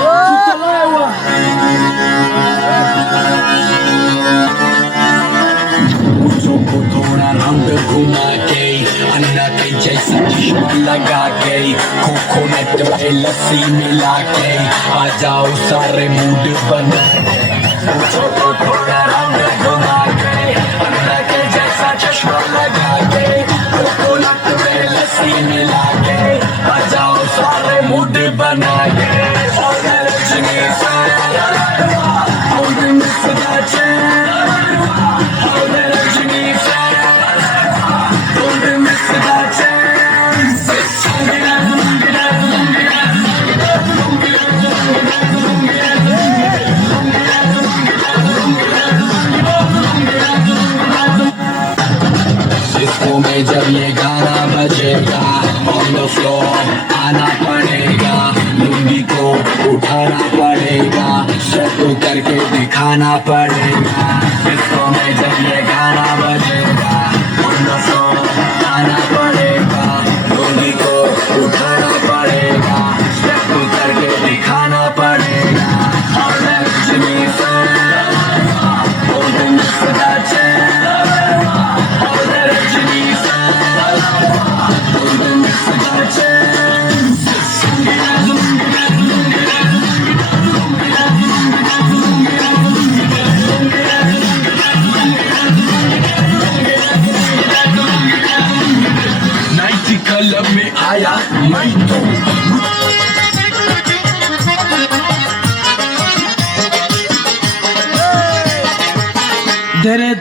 kutolewa. को घुमा गई अंडा के जैसा लगा गई कोकोनट में लस्सी मिला के आ जाओ सारे मूड बन थोड़ा जब ये गाना बजेगा ऑन द फ्लोर आना पड़ेगा। करके दिखाना पड़ेगा। इसको तो मैं जब ये गाना बजेगा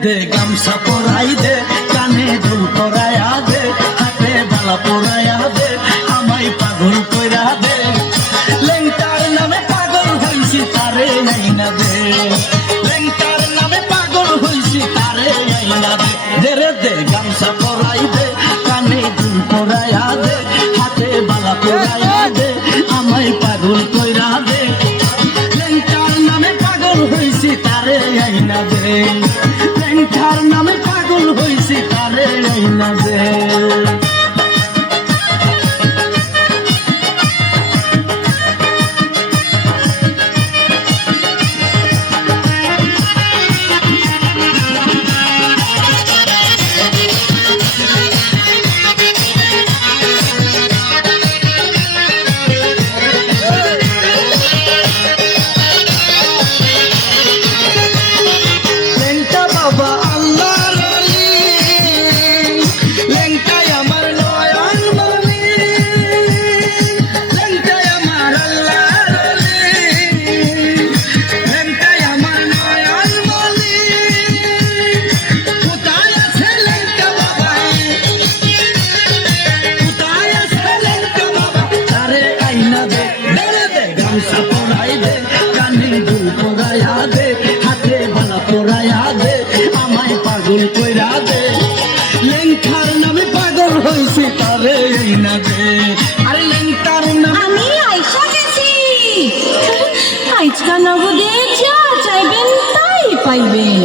দে, গামছা পরাই দে, কানে দুল পরায়া দে, হাতে বালা পরায়া দে, আমায় পাগল কইরা দে। লেংটার নামে পাগল হইছি, তারে নাই না দে। লেংটার নামে পাগল হইছি, তারে নাই না দে। দে রে দে, গামছা পরাই দে, কানে দুল পরায়া দে, হাতে বালা পরায়া দে আমাই পাগল কইরা দে। লেংটার নামে পাগল হইছি, তারে নাই না দে। ವೇಳೆಯಲ್ಲದೆ ফুচকা নগদে যা চাইবেন তাই পাইবেন